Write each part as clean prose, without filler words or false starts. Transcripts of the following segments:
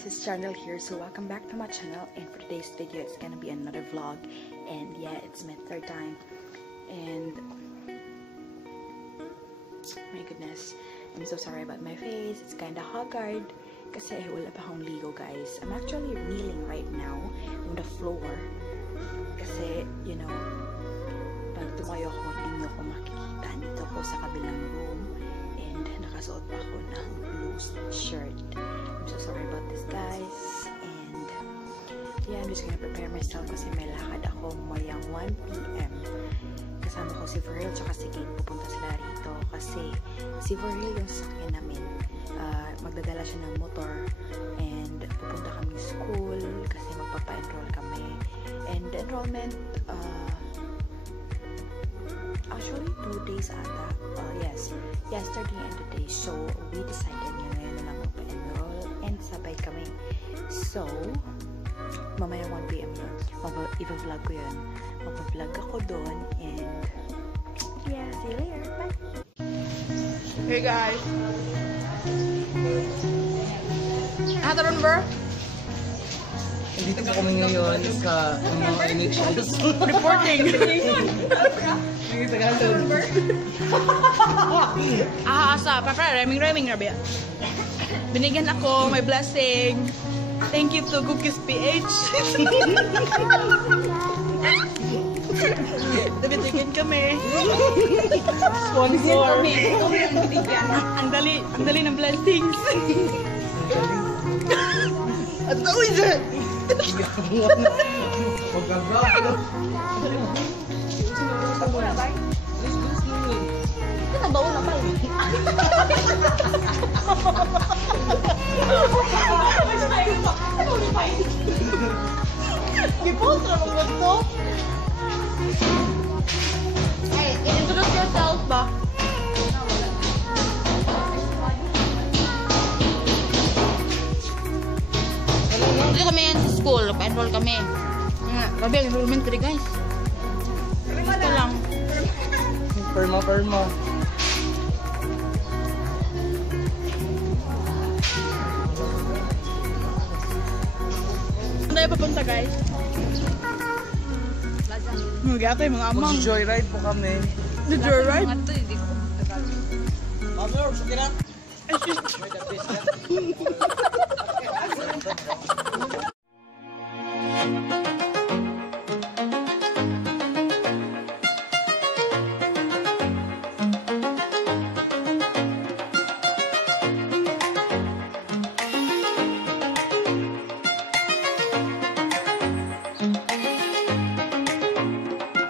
guys, it's Channel here. So welcome back to my channel, and for today's video it's gonna be another vlog. And yeah, it's my third time, and my goodness, I'm so sorry about my face. It's kinda haggard kasi wala pa akong ligo, guys. I'm actually kneeling right now on the floor kasi, you know, pag tumayo ako, hindi nyo ako makikita. Dito ako sa kabilang room and nakasuot pa ako ng loose shirt. I'm so sorry about this, guys. And yeah, I'm just gonna prepare myself kasi may lakad ako mayang 1 PM. Kasama ko si Veril tsaka si Kate. Pupunta sila rito kasi si Veril yung sasakyan namin. Magdadala siya ng motor and pupunta kami school kasi magpapa-enroll kami. And the enrollment, actually 2 days ata. Yes, starting end of the day. So we decided ngayon na lang magpa-enroll and sabay kami. So mamaya 1 PM yun. Ipa-vlog ko yun. Magpa-vlog ako doon and yeah, see you later. Bye! Hey guys! Hataron ba? Dito po kami ngayon sa NHS. Reporting! Asa, reming rabi. Binigyan ako, my blessing. Thank you to Cookies PH. Binigyan kami. Sponsor. Ang dali ng blessings. At tao yun! Hey, introduce yourself ba? Dito kami yan sa school, pa-enroll kami. Grabe ang enrollment ko guys. Ito lang. Perma. Saan tayo papunta guys? Mag-atay mga amang. Mag-joyride po kami. The joyride? Mami, sige na.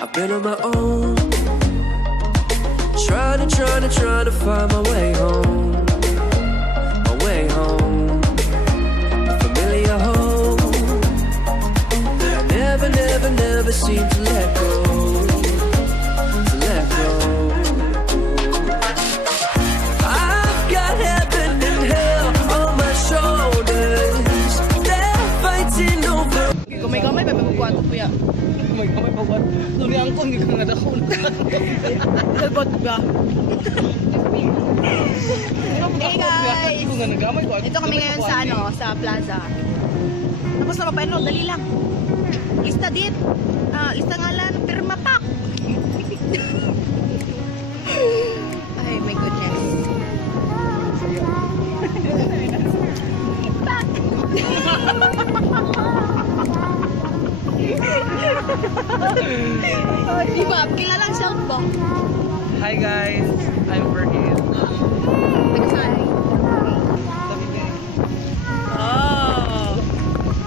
I've been on my own, trying to find my way home, a familiar home. Never seem to let go, I've got heaven and hell on my shoulders, they're fighting over. Gamay-gamay pa pagkukuha ko kuya. Kamay pa what? Luriang ko, hindi ka nga nakuna. Salbot ba? Hey guys! Ito kami ngayon sa sa plaza. Tapos na mapa-enroll, dali lang. Lista dit. Lista ngalan, pirma pak. Ay, my goodness. Pak! Diba, kilalang self ba? Hi guys, I'm Vergil.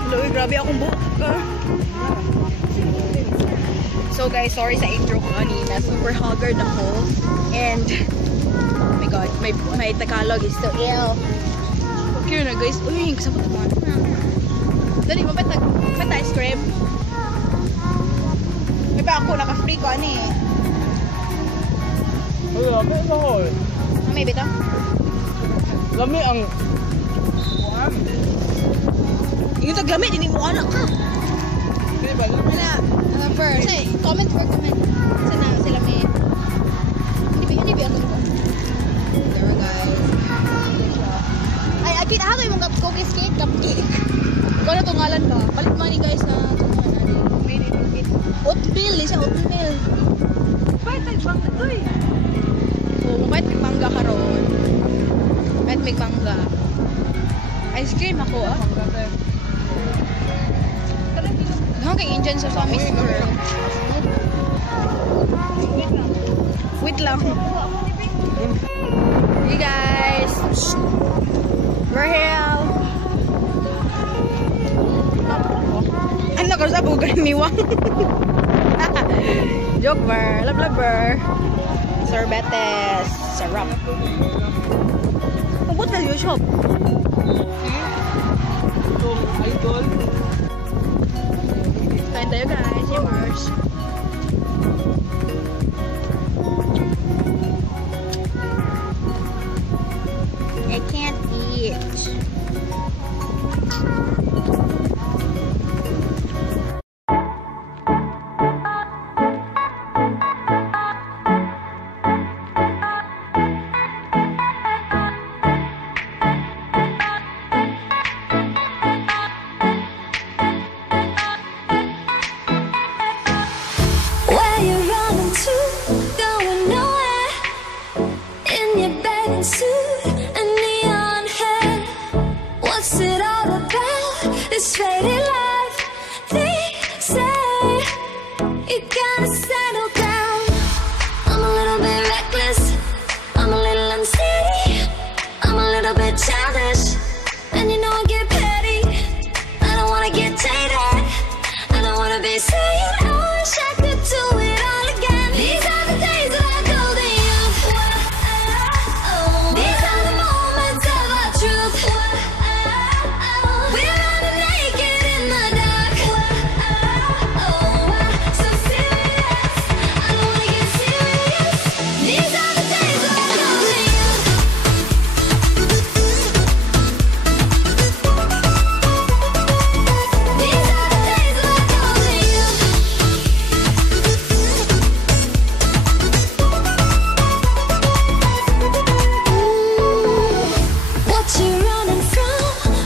Hello, grabe akong buhok. So guys, sorry sa intro ko kanina. Super haggard ako. And, oh my god, my Tagalog is so ill. Okay na guys. Uy, kasabot ba? Dali, mapet ice cream. May pa ako, naka-free ko, ano eh. Ay, lami ang lahol. May bita? Lami ang... Yung taglami, hindi mo anak ka. Hindi ba? First. Comment. Sana sila may... Hindi ba ko? There guys. Ay, akit ako yung mga cookies cake, cupcake. sa oatmeal. Bakit nagbang na to eh? Oo, kahit may mangga ka roon. Kahit may mangga. Ice cream ako ah. Ano kay Indian sa Samis girl? Wait lang. Hey guys! We're here! Ano ka sa bugan miwang? Joke bar, love. Sorbetes, sarap. What does you shop? Idol. Kain tayo guys, yamers. I can't eat. Where you running to? Going nowhere. In your bathing suit and neon hair. What's it all about? This faded life. They say you gotta settle down. I'm a little bit reckless. I'm a little unsteady. I'm a little bit childish. And you know I get petty. I don't wanna get dated. I don't wanna be saying I wish I could do it all again. These are the days that I go to you. These are the moments of our truth. We're running naked in the dark. So serious, I don't wanna get serious. These are the days that I go to you. These are the days that I go to you. What you running from?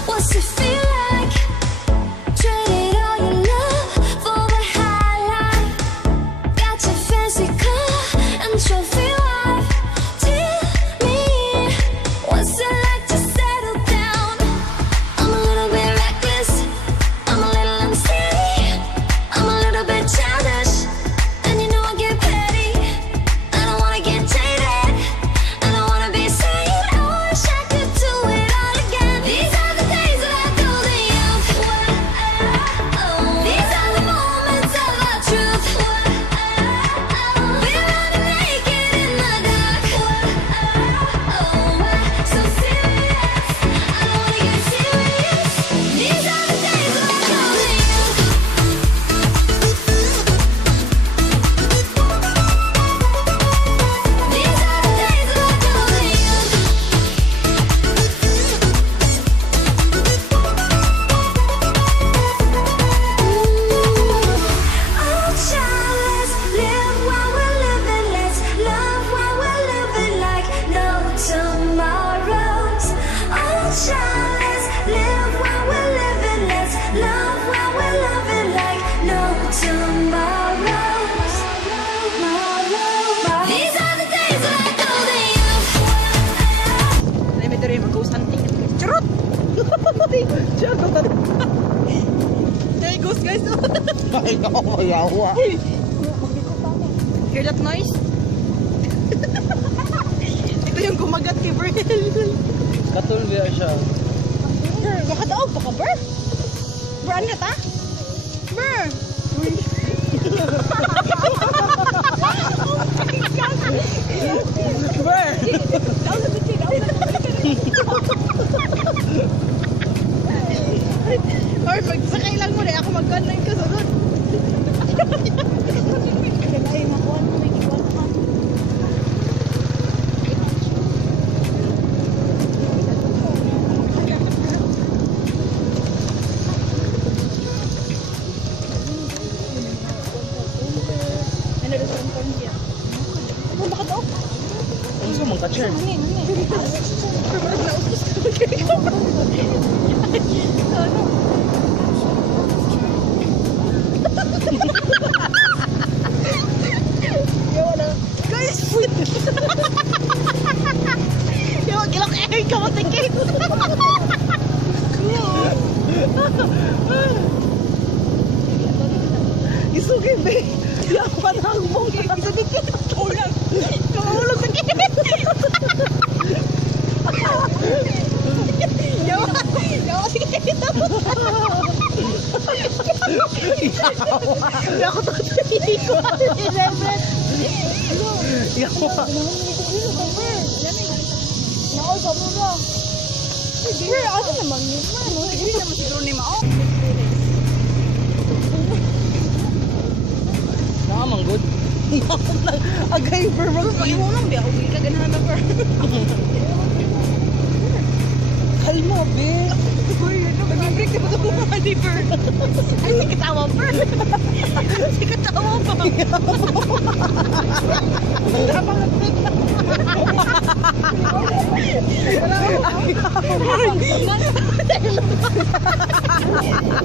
What's it feel like? Traded all your love for the high life. Got your fancy car and trophy wife. Tell me, what's it like to settle down? I'm a little bit reckless. I'm a little unsteady. I'm a little bit childish. And you know I get petty. I don't wanna get jaded. I don't wanna be saying I wish I could do it all again. These are the days that I go to you. These are the moments of our truth. We're running naked in the dark. So serious, I don't wanna get serious. These are the days that I go to you. These are the days that I go to you. Oh, child, let's live while we're living. Let's love while we're living like no tomorrows. Oh, child, let's live while we're living. Let's love while we're living like no tomorrows. These are the days that I go to you. Let me try mag-ghost hunting. Charot! Charot! Hey, ghost guys! Ay, ako mayawa. Hear that noise? Ito yung gumagat kay Bernel. Katulbiya siya. Ber, baka daog, baka Ber? Ber, ano ta? Ber! Or magsakay lang mo rin ako mag-gunline ka sa doon. Ay, makuha mo, may kiwan naman. Ano rin sa pangkya? Ano ba ka daw? Ano sa mga ka-chair? Pero wala na utos ka. Ano? Isugi, be. Yawa na ang mong. Isugid ka. Ulang. Mahulog na kita. Yawa. Sige kita. Yawa. Ako to ko. Yawa. Naol ka mo ba? Sige, ano naman ni Mano? Hindi naman siguro ni Mao. Naamang good. Agay, bro. Pag imo nang biya, uwi ka ganahan na per. Kalma, be. Nag-break ka ba ito mga di per? Ay, hindi katawa per. Hindi katawa pa.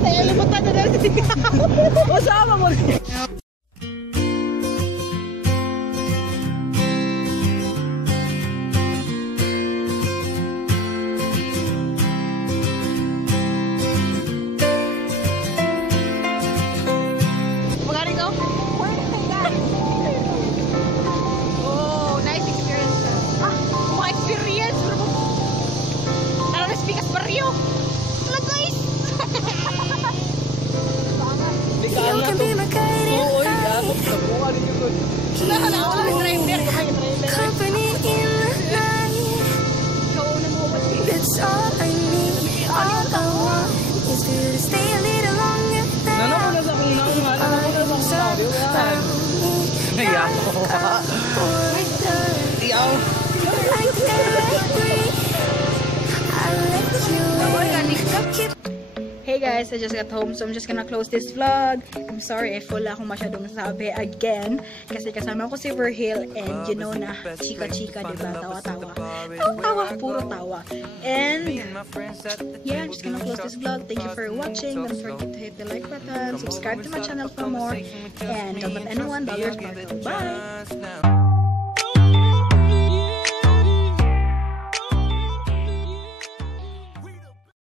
Tayo lumutan na daw siya. Masama mo. Magaling ko? Oh, nice experience. Mga experience. Tara na speak as barrio. Hello guys. You can be my guiding light, Wala na driver. Kamay driver. company in the night. Ikaw na mo ba? That's all I need. All I want is for you to stay a little longer Nana ko na sa kung naman. Nana ko na sa kung naman. Yawa. Yaw. Hey guys, I just got home, so I'm just gonna close this vlog. I'm sorry if wala akong masyadong sabi again. Kasi kasama ko si Verhil and you know na, chika-chika, diba? Tawa-tawa. Tawa-tawa, puro tawa. And yeah, I'm just gonna close this vlog. Thank you for watching. Don't forget to hit the like button, subscribe to my channel for more, and don't let anyone bother your smartphone. Bye!